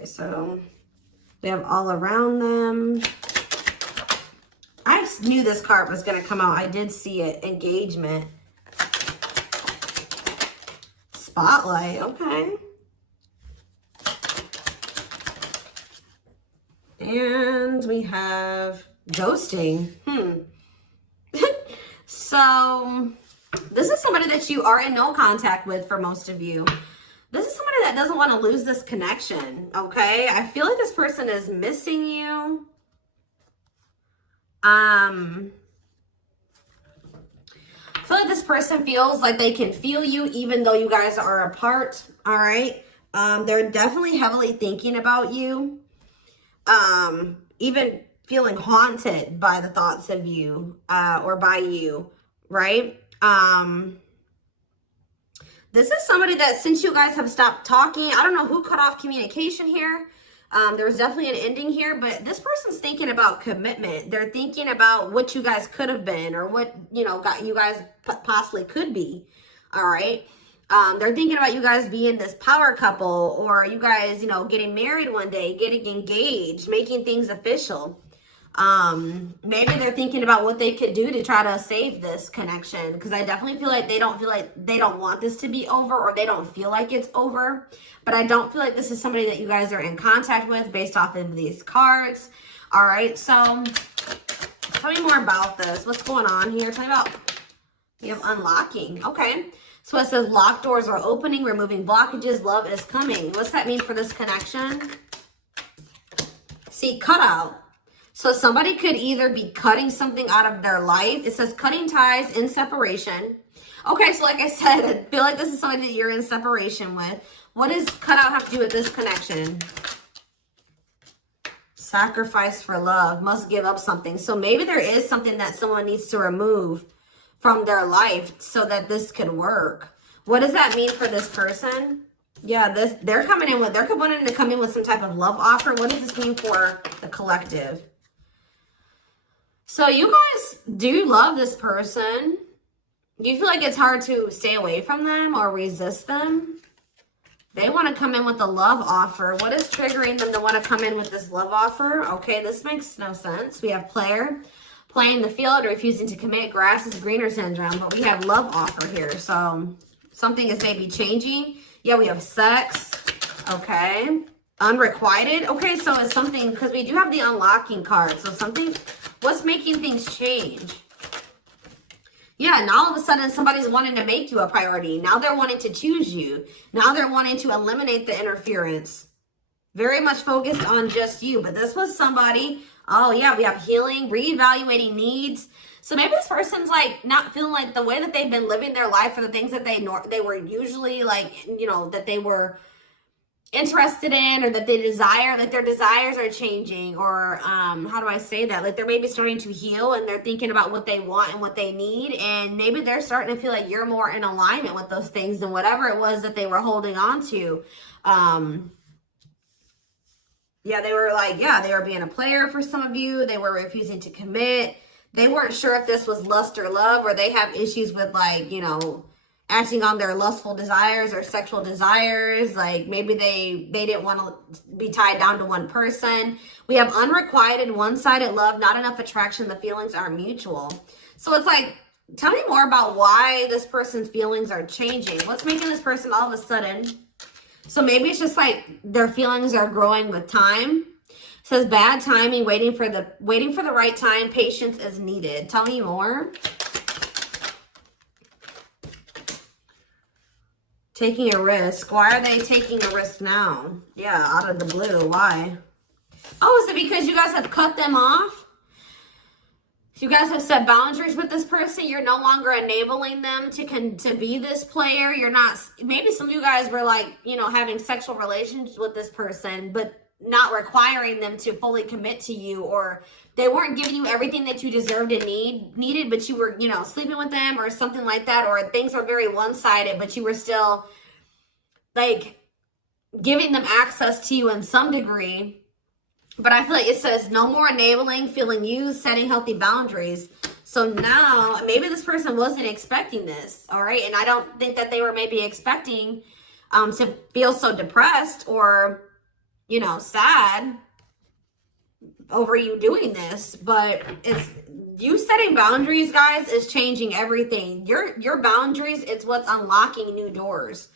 Okay, so we have all around them. I knew this card was going to come out. I did see it. Engagement. Spotlight. Okay. And we have ghosting. So this is somebody that you are in no contact with for most of you. This is somebody that doesn't want to lose this connection, okay? I feel like this person is missing you. I feel like this person feels like they can feel you even though you guys are apart, all right? They're definitely heavily thinking about you. Even feeling haunted by the thoughts of you, or by you, right? This is somebody that since you guys have stopped talking, I don't know who cut off communication here. There's definitely an ending here, but this person's thinking about commitment. They're thinking about what you guys could have been or what, you know, you guys possibly could be. All right. They're thinking about you guys being this power couple, or you guys, you know, getting married one day, getting engaged, making things official. Maybe they're thinking about what they could do to try to save this connection, because I definitely feel like they don't want this to be over, or they don't feel like it's over. But I don't feel like this is somebody that you guys are in contact with based off of these cards. All right, so tell me more about this. What's going on here? Tell me about, you have unlocking. Okay, so it says locked doors are opening, removing blockages, love is coming. What's that mean for this connection? See, cutout. So somebody could either be cutting something out of their life. It says cutting ties in separation. Okay, so like I said, I feel like this is somebody that you're in separation with. What does cutout have to do with this connection? Sacrifice for love. Must give up something. So maybe there is something that someone needs to remove from their life so that this could work. What does that mean for this person? Yeah, they're wanting to come in with some type of love offer. What does this mean for the collective? So you guys do love this person. Do you feel like it's hard to stay away from them or resist them? They want to come in with a love offer. What is triggering them to want to come in with this love offer? Okay, this makes no sense. We have player, playing the field, refusing to commit, grass is greener syndrome, but we have love offer here. So something is maybe changing. Yeah, we have sex. Okay. Unrequited. Okay, so it's something, because we do have the unlocking card. So something, what's making things change? Yeah, now all of a sudden somebody's wanting to make you a priority. Now they're wanting to choose you. Now they're wanting to eliminate the interference. Very much focused on just you. But this was somebody, oh yeah, we have healing, reevaluating needs. So maybe this person's like not feeling like the way that they've been living their life, or the things that they were usually like, you know, that they were interested in, or that they desire, like their desires are changing, or how do I say that, like they're maybe starting to heal and they're thinking about what they want and what they need, and maybe they're starting to feel like you're more in alignment with those things than whatever it was that they were holding on to. Yeah, they were like, yeah, they were being a player for some of you. They were refusing to commit. They weren't sure if this was lust or love, or they have issues with, like, you know, acting on their lustful desires or sexual desires. Like maybe they didn't want to be tied down to one person. We have unrequited, one-sided love, not enough attraction. The feelings aren't mutual. So it's like, tell me more about why this person's feelings are changing. What's making this person all of a sudden? So maybe it's just like their feelings are growing with time. It says bad timing, waiting for the right time. Patience is needed. Tell me more. Taking a risk. Why are they taking a risk now? Yeah, out of the blue. Why? Oh, is it because you guys have cut them off? You guys have set boundaries with this person. You're no longer enabling them to be this player. You're not, maybe some of you guys were like, you know, having sexual relations with this person, but not requiring them to fully commit to you, or they weren't giving you everything that you deserved and needed, but you were, you know, sleeping with them or something like that, or things are very one-sided, but you were still like giving them access to you in some degree. But I feel like it says no more enabling, feeling used, setting healthy boundaries. So now maybe this person wasn't expecting this, all right? And I don't think that they were maybe expecting to feel so depressed, or you know, sad over you doing this, but it's you setting boundaries, guys, is changing everything. Your boundaries, it's what's unlocking new doors.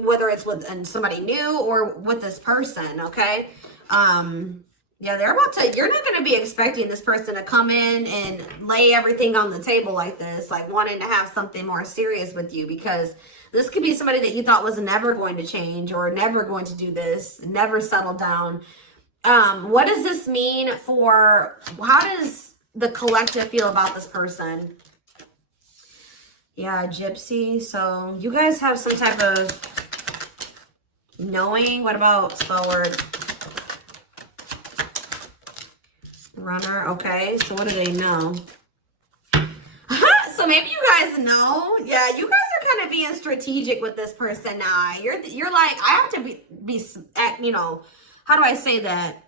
Whether it's with somebody new or with this person, okay? Yeah, they're about to, you're not going to be expecting this person to come in and lay everything on the table like this, like wanting to have something more serious with you, because this could be somebody that you thought was never going to change or never going to do this, never settle down. What does this mean for, how does the collective feel about this person? Yeah, gypsy. So you guys have some type of knowing. What about spell word? Runner. Okay, so what do they know? So maybe you guys know. Yeah, you guys are kind of being strategic with this person now. You're like, I have to be you know, how do I say that?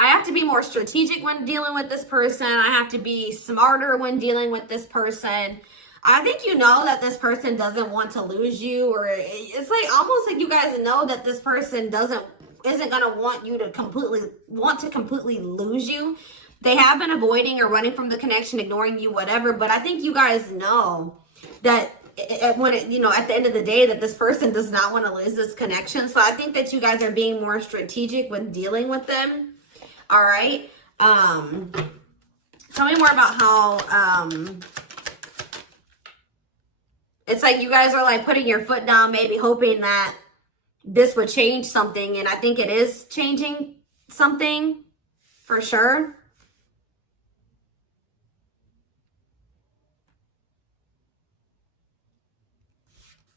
I have to be more strategic when dealing with this person. I have to be smarter when dealing with this person. I think you know that this person doesn't want to lose you, or it's like almost like you guys know that this person isn't going to want you to completely lose you. They have been avoiding or running from the connection, ignoring you, whatever. But I think you guys know that you know, at the end of the day, that this person does not want to lose this connection. So I think that you guys are being more strategic when dealing with them. All right. Tell me more about how it's like you guys are like putting your foot down, maybe hoping that this would change something. And I think it is changing something for sure.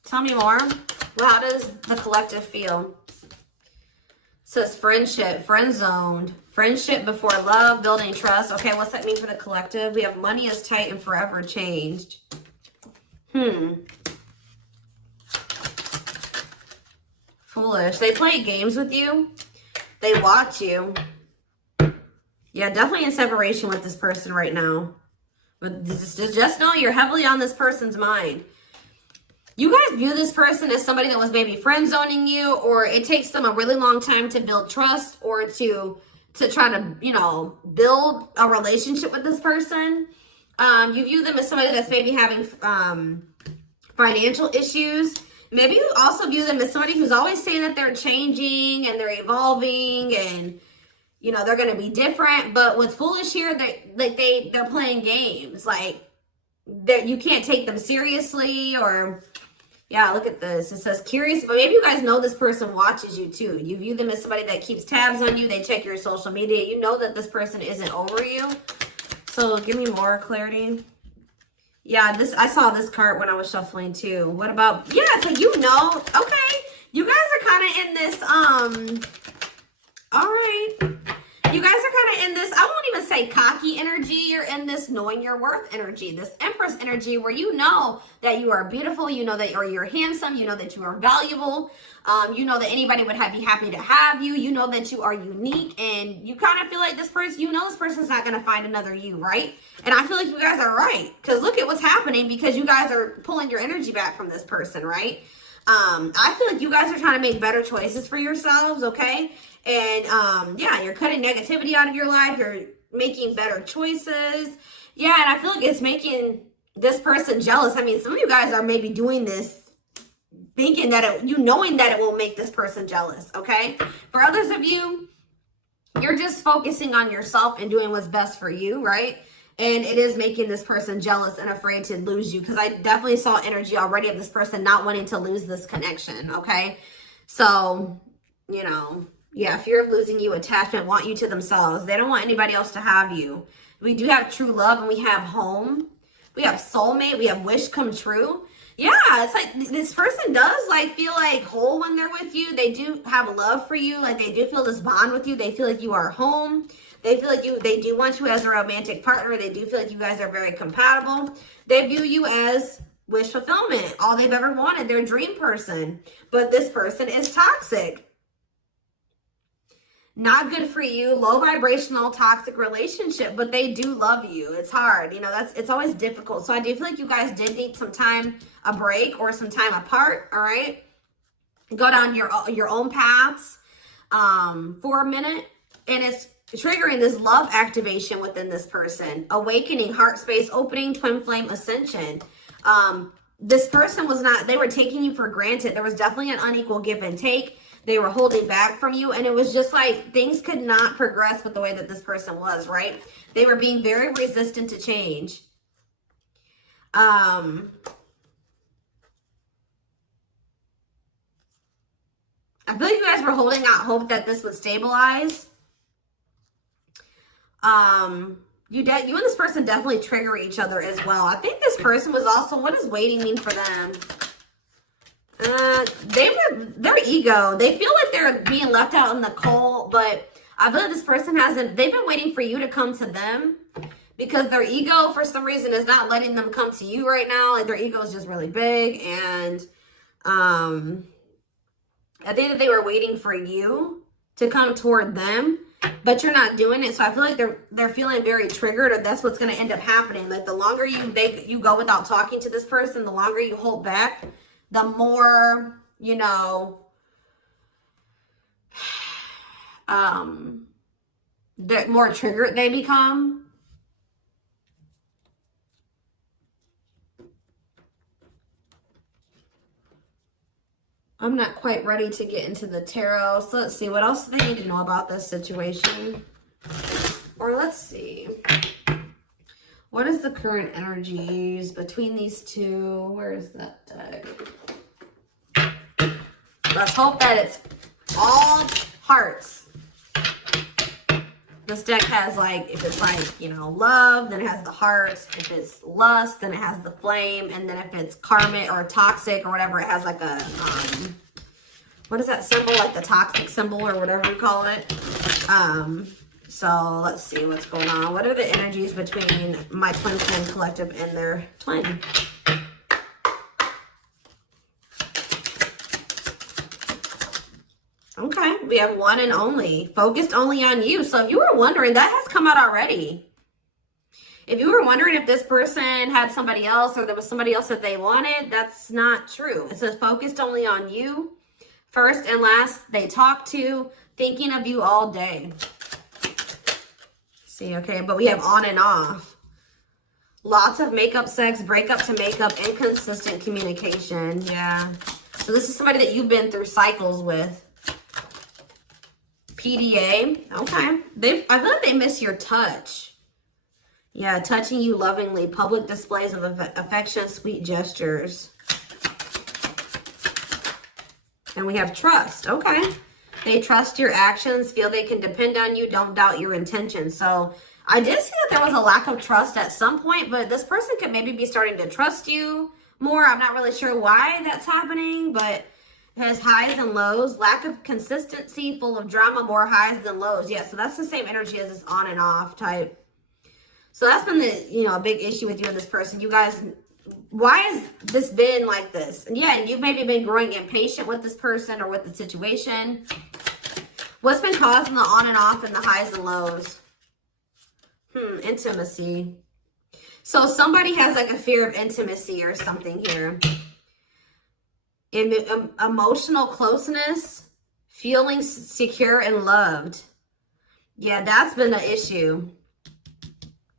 Tell me more. Well, how does the collective feel? It says friendship, friend zoned, friendship before love, building trust. Okay, what's that mean for the collective? We have money is tight and forever changed. Foolish. They play games with you. They watch you. Yeah, definitely in separation with this person right now. But just know you're heavily on this person's mind. You guys view this person as somebody that was maybe friend zoning you, or it takes them a really long time to build trust or to try to, you know, build a relationship with this person. You view them as somebody that's maybe having financial issues. Maybe you also view them as somebody who's always saying that they're changing and they're evolving and, you know, they're going to be different. But with foolish here, they're playing games. Like, you can't take them seriously, or... Yeah, look at this. It says curious, but maybe you guys know this person watches you too. You view them as somebody that keeps tabs on you. They check your social media. You know that this person isn't over you. So give me more clarity. Yeah, I saw this card when I was shuffling too. What about, yeah, so you know, okay. You guys are kind of in this, all right. You guys are kind of in this, I won't even say cocky energy. You're in this knowing your worth energy, this Empress energy, where you know that you are beautiful. You know that you're handsome. You know that you are valuable. You know that anybody would be happy to have you. You know that you are unique, and you kind of feel like this person, you know this person's not going to find another you, right? And I feel like you guys are right, because look at what's happening, because you guys are pulling your energy back from this person, right? I feel like you guys are trying to make better choices for yourselves, okay? And yeah, you're cutting negativity out of your life. You're making better choices. Yeah, and I feel like it's making this person jealous. I mean, some of you guys are maybe doing this thinking that knowing that it will make this person jealous, okay? For others of you, you're just focusing on yourself and doing what's best for you, right? And it is making this person jealous and afraid to lose you, because I definitely saw energy already of this person not wanting to lose this connection, okay? So, you know... Yeah, fear of losing you, attachment, want you to themselves. They don't want anybody else to have you. We do have true love, and we have home. We have soulmate. We have wish come true. Yeah, it's like this person does like feel like whole when they're with you. They do have love for you. Like they do feel this bond with you. They feel like you are home. They feel like they do want you as a romantic partner. They do feel like you guys are very compatible. They view you as wish fulfillment, all they've ever wanted, their dream person. But this person is toxic. Not good for you, low vibrational, toxic relationship, but they do love you. It's hard, you know, it's always difficult. So I do feel like you guys did need some time, a break or some time apart, all right? go down your own paths for a minute, and it's triggering this love activation within this person. Awakening, heart space opening, twin flame ascension. This person was not, they were taking you for granted. There was definitely an unequal give and take. They were holding back from you, and it was just like things could not progress with the way that this person was, right? They were being very resistant to change. I feel like you guys were holding out hope that this would stabilize. You and this person definitely trigger each other as well. I think this person was also, what does waiting mean for them? Their ego, they feel like they're being left out in the cold, but I feel like this person hasn't, they've been waiting for you to come to them, because their ego for some reason is not letting them come to you right now. Like their ego is just really big, and I think that they were waiting for you to come toward them, but you're not doing it. So I feel like they're feeling very triggered, or that's what's going to end up happening. Like the longer you go without talking to this person, the longer you hold back, the more, you know, the more triggered they become. I'm not quite ready to get into the tarot. So let's see. What else do they need to know about this situation? Or let's see. What is the current energies between these two? Where is that deck? Let's hope that it's all hearts. This deck has like, if it's like, you know, love, then it has the hearts. If it's lust, then it has the flame. And then if it's karmic or toxic or whatever, it has like a, what is that symbol? Like the toxic symbol or whatever you call it. So let's see what's going on. What are the energies between my twin flame collective and their twin? Okay, we have one and only. Focused only on you. So if you were wondering, that has come out already. If you were wondering if this person had somebody else or there was somebody else that they wanted, that's not true. It says focused only on you. First and last, they talk to, thinking of you all day. See, okay, but we have on and off. Lots of makeup sex, breakup to makeup, inconsistent communication. Yeah. So this is somebody that you've been through cycles with. PDA. Okay. I feel like they miss your touch. Yeah, touching you lovingly. Public displays of affection, sweet gestures. And we have trust. Okay. They trust your actions, feel they can depend on you, don't doubt your intentions. So I did see that there was a lack of trust at some point, but this person could maybe be starting to trust you more. I'm not really sure why that's happening, but it has highs and lows, lack of consistency, full of drama, more highs than lows. Yeah, so that's the same energy as this on and off type. So that's been the, you know, a big issue with you and this person. You guys, why has this been like this? And yeah, you've maybe been growing impatient with this person or with the situation. What's been causing the on and off and the highs and lows? Intimacy. So somebody has like a fear of intimacy or something here. Emotional closeness, feeling secure and loved. Yeah, that's been the issue.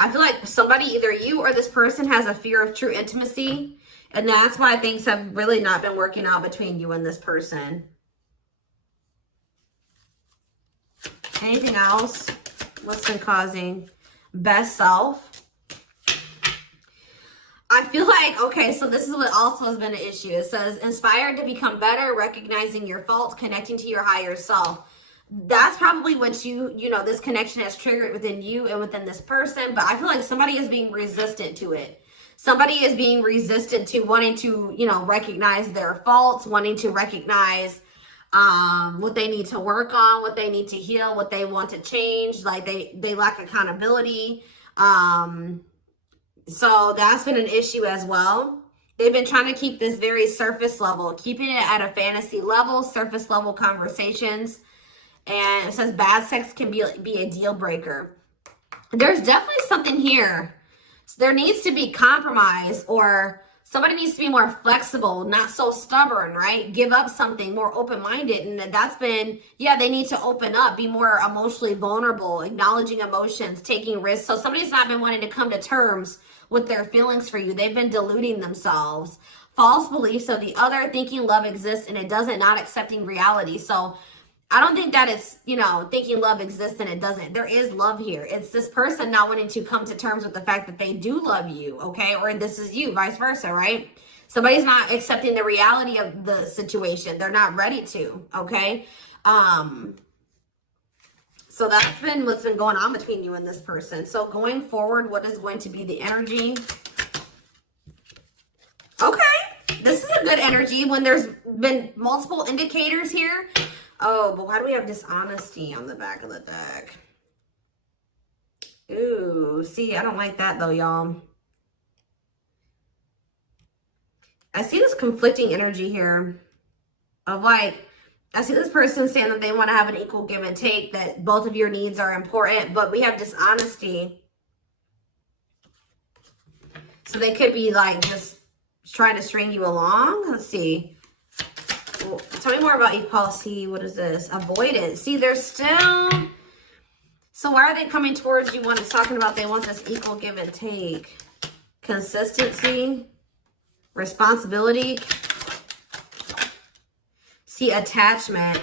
I feel like somebody, either you or this person, has a fear of true intimacy, and that's why things have really not been working out between you and this person. Anything else? What's been causing? Best self. I feel like, okay, so this is what also has been an issue. It says, inspired to become better, recognizing your faults, connecting to your higher self. That's probably what you know, this connection has triggered within you and within this person. But I feel like somebody is being resistant to it. Somebody is being resistant to wanting to, you know, recognize their faults, wanting to recognize what they need to work on, what they need to heal, what they want to change. Like they lack accountability. So that's been an issue as well. They've been trying to keep this very surface level, keeping it at a fantasy level, surface level conversations. And it says bad sex can be a deal breaker. There's definitely something here. So there needs to be compromise, or Somebody needs to be more flexible, not so stubborn, right? Give up something, more open-minded. And that's been, yeah, they need to open up, be more emotionally vulnerable, acknowledging emotions, taking risks. So somebody's not been wanting to come to terms with their feelings for you. They've been deluding themselves. False beliefs of the other, thinking love exists and it doesn't, not accepting reality. So I don't think that it's, you know, thinking love exists and it doesn't. There is love here. It's this person not wanting to come to terms with the fact that they do love you, okay? Or this is you, vice versa, right? Somebody's not accepting the reality of the situation. They're not ready to, okay? So that's been what's been going on between you and this person. So going forward, what is going to be the energy? Okay, this is a good energy when there's been multiple indicators here. Oh, but why do we have dishonesty on the back of the deck? Ooh, see, I don't like that though, y'all. I see this conflicting energy here of like, I see this person saying that they want to have an equal give and take, that both of your needs are important, but we have dishonesty. So they could be like just trying to string you along. Let's see. Tell me more about equality. What is this? Avoidance. See, they're still... So why are they coming towards you when it's talking about they want this equal give and take? Consistency. Responsibility. See, attachment.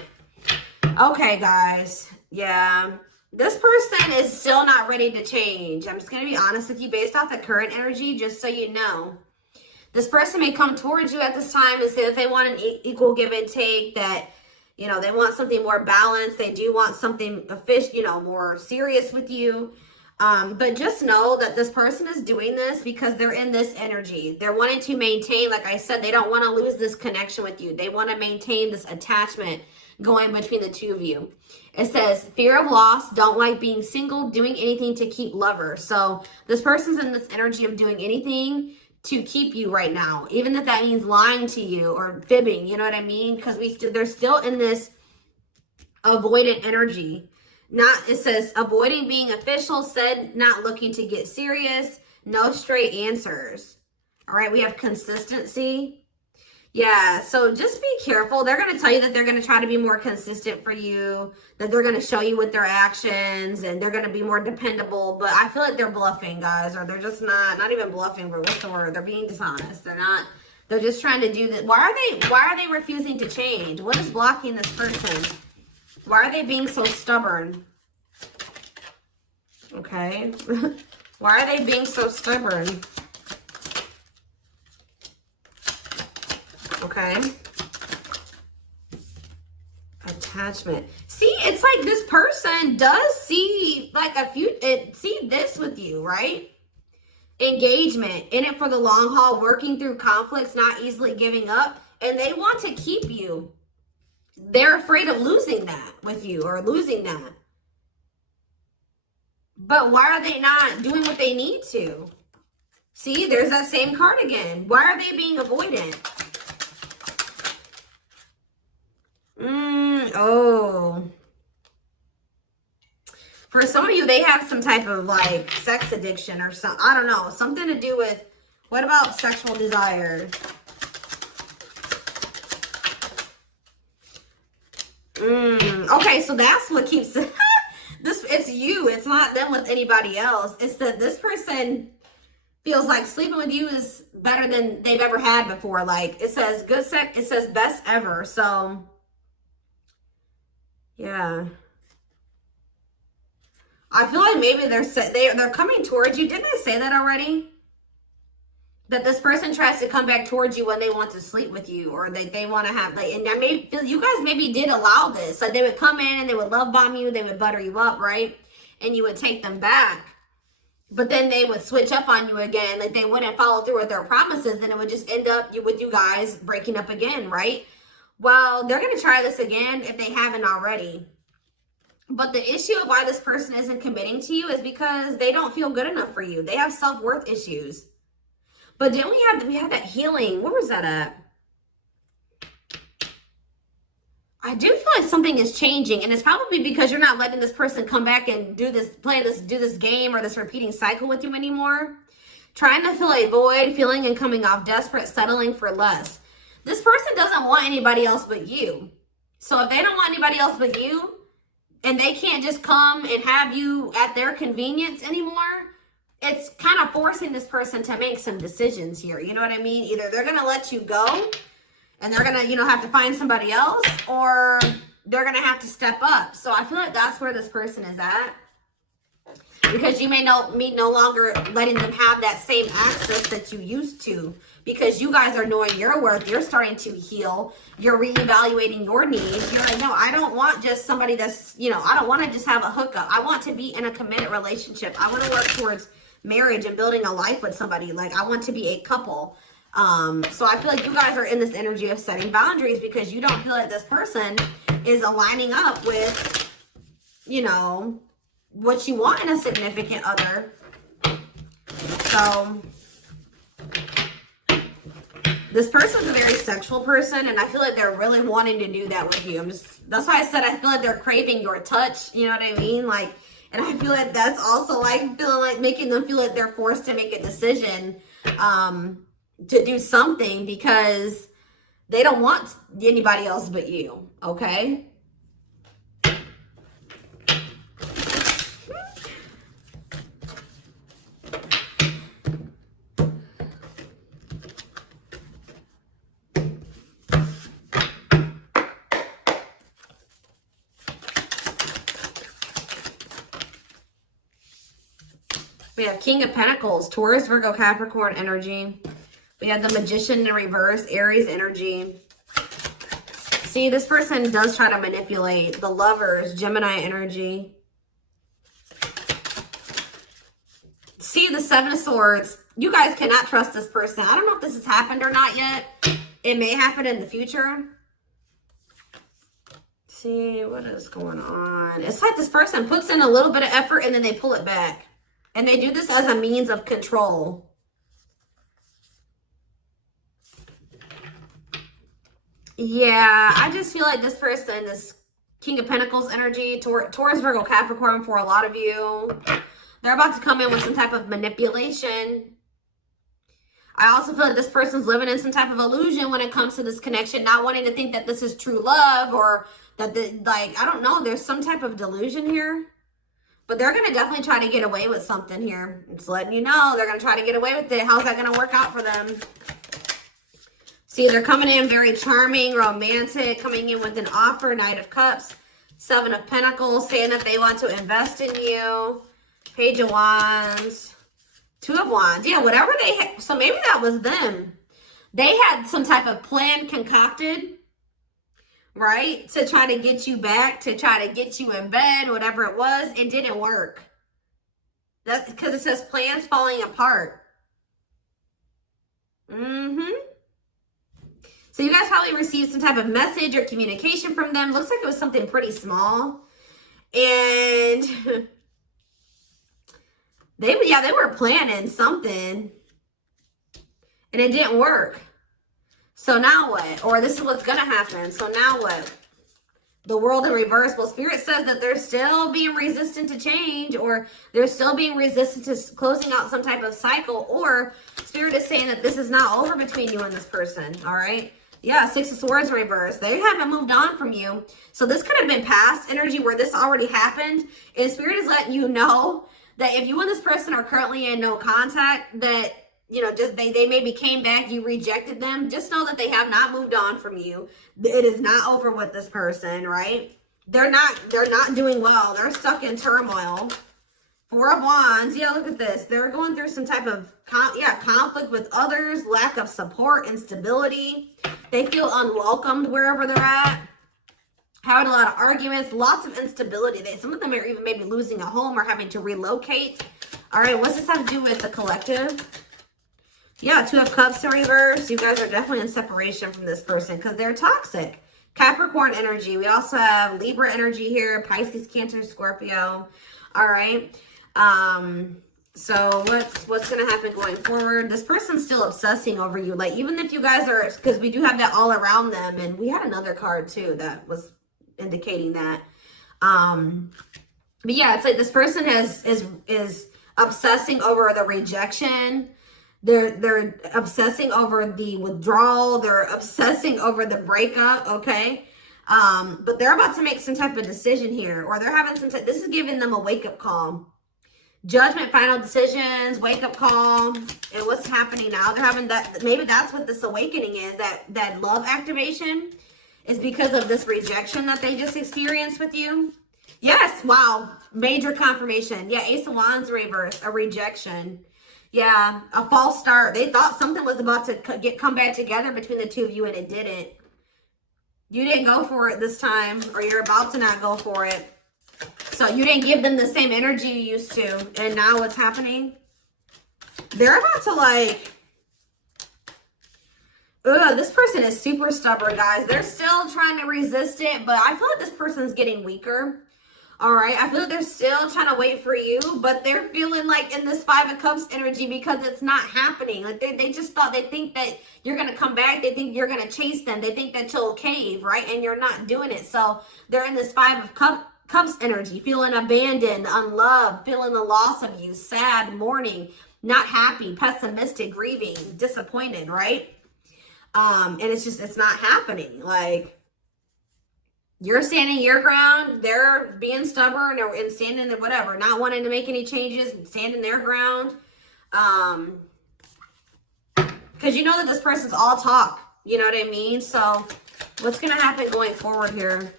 Okay, guys. Yeah. This person is still not ready to change. I'm just going to be honest with you based off the current energy, just so you know. This person may come towards you at this time and say that they want an equal give and take, that, you know, they want something more balanced. They do want something official, you know, more serious with you. But just know that this person is doing this because they're in this energy. They're wanting to maintain, like I said, they don't want to lose this connection with you. They want to maintain this attachment going between the two of you. It says, fear of loss, don't like being single, doing anything to keep lovers. So this person's in this energy of doing anything to keep you right now, even if that means lying to you or fibbing, you know what I mean? Because they're still in this avoidant energy. It says avoiding being official, said not looking to get serious, no straight answers. All right, we have consistency. Yeah, so just be careful. They're going to tell you that they're going to try to be more consistent for you, that they're going to show you with their actions, and they're going to be more dependable. But I feel like they're bluffing, guys, or they're just not even bluffing, but what's the word? They're being dishonest. They're just trying to do that. Why are they refusing to change? What is blocking this person? Why are they being so stubborn? Okay. Why are they being so stubborn? Okay. Attachment. See, it's like this person does see like see this with you, right? Engagement, in it for the long haul, working through conflicts, not easily giving up, and they want to keep you. They're afraid of losing that with you or losing that. But why are they not doing what they need to? See, there's that same card again. Why are they being avoidant? Oh. For some of you, they have some type of like sex addiction or something. I don't know. Something to do with, what about sexual desire? Okay, so that's what keeps it's you. It's not them with anybody else. It's that this person feels like sleeping with you is better than they've ever had before. Like it says good sex, it says best ever. So yeah. I feel like maybe they're coming towards you. Didn't I say that already? That this person tries to come back towards you when they want to sleep with you, or they want to have like, and I may feel you guys maybe did allow this. Like they would come in and they would love bomb you, they would butter you up, right? And you would take them back. But then they would switch up on you again. Like they wouldn't follow through with their promises, and it would just end up with you guys breaking up again, right? Well, they're going to try this again if they haven't already. But the issue of why this person isn't committing to you is because they don't feel good enough for you. They have self-worth issues. But didn't we had that healing? Where was that at? I do feel like something is changing, and it's probably because you're not letting this person come back and do this game or this repeating cycle with you anymore. Trying to fill a void, feeling and coming off desperate, settling for less. This person doesn't want anybody else but you. So if they don't want anybody else but you, and they can't just come and have you at their convenience anymore, it's kind of forcing this person to make some decisions here. You know what I mean? Either they're going to let you go and they're going to, you know, have to find somebody else, or they're going to have to step up. So I feel like that's where this person is at. Because you may no longer letting them have that same access that you used to. Because you guys are knowing your worth. You're starting to heal. You're reevaluating your needs. You're like, no, I don't want just somebody that's, you know, I don't want to just have a hookup. I want to be in a committed relationship. I want to work towards marriage and building a life with somebody. Like, I want to be a couple. So I feel like you guys are in this energy of setting boundaries because you don't feel like this person is aligning up with, you know, what you want in a significant other. So this person's a very sexual person, and I feel like they're really wanting to do that with you. That's why I said I feel like they're craving your touch. You know what I mean? Like, and I feel like that's also like feeling like making them feel like they're forced to make a decision to do something because they don't want anybody else but you. Okay. We have King of Pentacles, Taurus, Virgo, Capricorn energy. We have the Magician in reverse, Aries energy. See, this person does try to manipulate. The Lovers, Gemini energy. See, the Seven of Swords. You guys cannot trust this person. I don't know if this has happened or not yet. It may happen in the future. See, what is going on? It's like this person puts in a little bit of effort and then they pull it back. And they do this as a means of control. Yeah, I just feel like this person, this King of Pentacles energy, Taurus, Virgo, Capricorn for a lot of you, they're about to come in with some type of manipulation. I also feel like this person's living in some type of illusion when it comes to this connection, not wanting to think that this is true love or that, I don't know, there's some type of delusion here. But they're going to definitely try to get away with something here. I'm just letting you know. They're going to try to get away with it. How's that going to work out for them? See, they're coming in very charming, romantic, coming in with an offer, Knight of Cups, Seven of Pentacles, saying that they want to invest in you. Page of Wands, Two of Wands. Yeah, whatever they had. So maybe that was them. They had some type of plan concocted, right? To try to get you back, to try to get you in bed, whatever it was. It didn't work. That's because it says plans falling apart. So you guys probably received some type of message or communication from them. Looks like it was something pretty small. And they were planning something. And it didn't work. So now what? Or this is what's going to happen. So now what? The World in reverse. Well, Spirit says that they're still being resistant to change, or they're still being resistant to closing out some type of cycle, or Spirit is saying that this is not over between you and this person, all right? Yeah, Six of Swords reverse. They haven't moved on from you. So this could have been past energy where this already happened, and Spirit is letting you know that if you and this person are currently in no contact, that you know, just they maybe came back, you rejected them. Just know that they have not moved on from you. It is not over with this person, right? They're not doing well. They're stuck in turmoil. Four of Wands. Yeah, look at this. They're going through some type of conflict with others, lack of support, instability. They feel unwelcomed wherever they're at. Having a lot of arguments, lots of instability. Some of them are even maybe losing a home or having to relocate. All right, what's this have to do with the collective? Yeah, Two of Cups in reverse. You guys are definitely in separation from this person because they're toxic. Capricorn energy. We also have Libra energy here. Pisces, Cancer, Scorpio. All right. So what's going to happen going forward? This person's still obsessing over you. Like, even if you guys are, because we do have that all around them. And we had another card, too, that was indicating that. But, yeah, it's like this person is obsessing over the rejection. They're obsessing over the withdrawal. They're obsessing over the breakup, okay? But they're about to make some type of decision here, or they're having some this is giving them a wake-up call. Judgment, final decisions, wake-up call, and what's happening now. They're having that, maybe that's what this awakening is, that love activation is because of this rejection that they just experienced with you. Yes, wow, major confirmation. Yeah, Ace of Wands reverse, a rejection. Yeah, a false start. They thought something was about to come back together between the two of you, and it didn't. You didn't go for it this time, or you're about to not go for it. So you didn't give them the same energy you used to. And now what's happening? They're about to like... Ugh, this person is super stubborn, guys. They're still trying to resist it, but I feel like this person's getting weaker. All right, I feel like they're still trying to wait for you, but they're feeling like in this Five of Cups energy because it's not happening. Like they just thought, they think that you're going to come back. They think you're going to chase them. They think that you'll cave, right? And you're not doing it. So they're in this Five of Cups energy, feeling abandoned, unloved, feeling the loss of you, sad, mourning, not happy, pessimistic, grieving, disappointed, right? And it's not happening. Like, you're standing your ground, they're being stubborn and standing there, whatever, not wanting to make any changes, standing their ground. Because you know that this person's all talk, you know what I mean? So what's going to happen going forward here?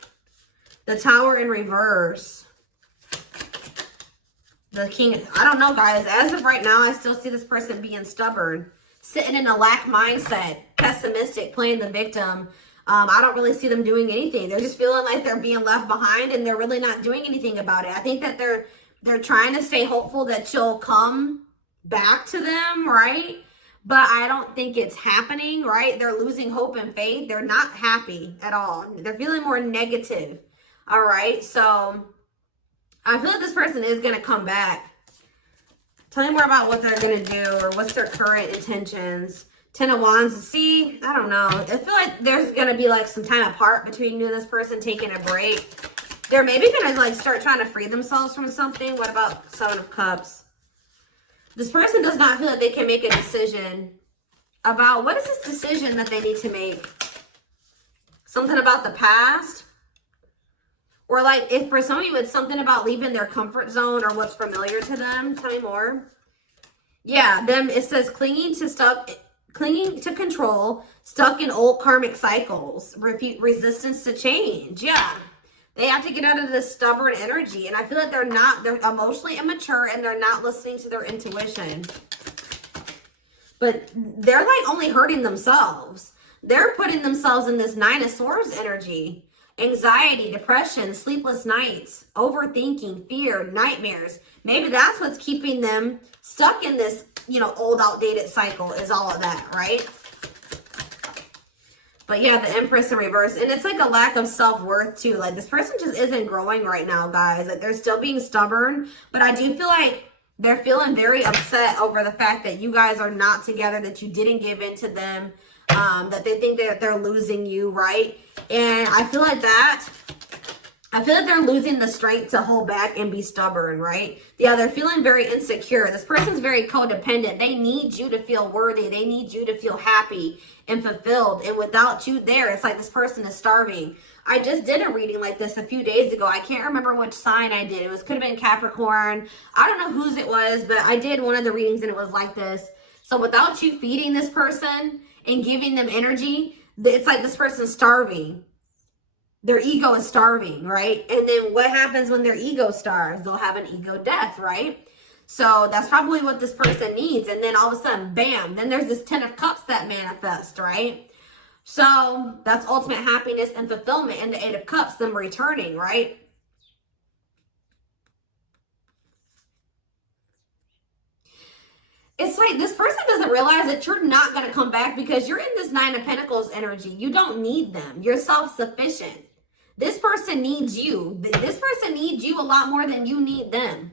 The Tower in reverse. The King, I don't know, guys. As of right now, I still see this person being stubborn, sitting in a lack mindset, pessimistic, playing the victim. I don't really see them doing anything. They're just feeling like they're being left behind, and they're really not doing anything about it. I think that they're trying to stay hopeful that you'll come back to them, right? But I don't think it's happening, right? They're losing hope and faith. They're not happy at all. They're feeling more negative, all right? So I feel like this person is going to come back. Tell me more about what they're going to do, or what's their current intentions. Ten of Wands. See, I don't know. I feel like there's going to be like some time apart between you and this person, taking a break. They're maybe going to like start trying to free themselves from something. What about Seven of Cups? This person does not feel like they can make a decision about, what is this decision that they need to make? Something about the past? Or like, if for some of you it's something about leaving their comfort zone or what's familiar to them. Tell me more. Yeah, it says clinging to control, stuck in old karmic cycles, resistance to change. Yeah, they have to get out of this stubborn energy, and I feel like they're emotionally immature, and they're not listening to their intuition. But they're like only hurting themselves. They're putting themselves in this Nine of Swords energy. Anxiety, depression, sleepless nights, overthinking, fear, nightmares. Maybe that's what's keeping them stuck in this, old outdated cycle, is all of that, right? But yeah, the Empress in reverse. And it's like a lack of self-worth too. Like, this person just isn't growing right now, guys. Like, they're still being stubborn. But I do feel like they're feeling very upset over the fact that you guys are not together, that you didn't give in to them, that they think that they're losing you, right? And I feel like they're losing the strength to hold back and be stubborn, right? Yeah, they're feeling very insecure. This person's very codependent. They need you to feel worthy. They need you to feel happy and fulfilled. And without you there, it's like this person is starving. I just did a reading like this a few days ago. I can't remember which sign I did. Could have been Capricorn. I don't know whose it was, but I did one of the readings and it was like this. So without you feeding this person and giving them energy, it's like this person's starving. Their ego is starving, right? And then what happens when their ego starves? They'll have an ego death, right? So that's probably what this person needs. And then all of a sudden, bam, then there's this Ten of Cups that manifest, right? So that's ultimate happiness and fulfillment, and the Eight of Cups, them returning, right? It's like this person doesn't realize that you're not going to come back because you're in this Nine of Pentacles energy. You don't need them. You're self-sufficient. This person needs you. This person needs you a lot more than you need them.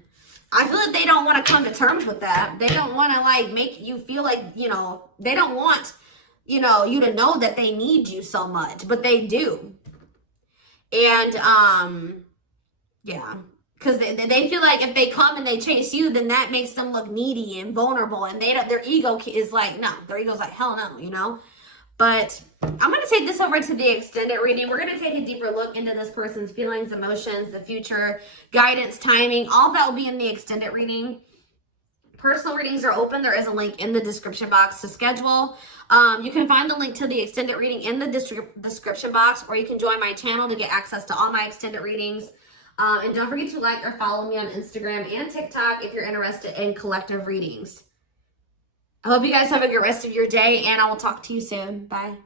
I feel like they don't want to come to terms with that. They don't want to like make you feel like, they don't want, you to know that they need you so much, but they do. And, yeah, Because they feel like if they come and they chase you, then that makes them look needy and vulnerable. And their ego is like, no. Their ego's like, hell no, you know? But I'm going to take this over to the extended reading. We're going to take a deeper look into this person's feelings, emotions, the future, guidance, timing. All that will be in the extended reading. Personal readings are open. There is a link in the description box to schedule. You can find the link to the extended reading in the description box, or you can join my channel to get access to all my extended readings. And don't forget to like or follow me on Instagram and TikTok if you're interested in collective readings. I hope you guys have a good rest of your day, and I will talk to you soon. Bye.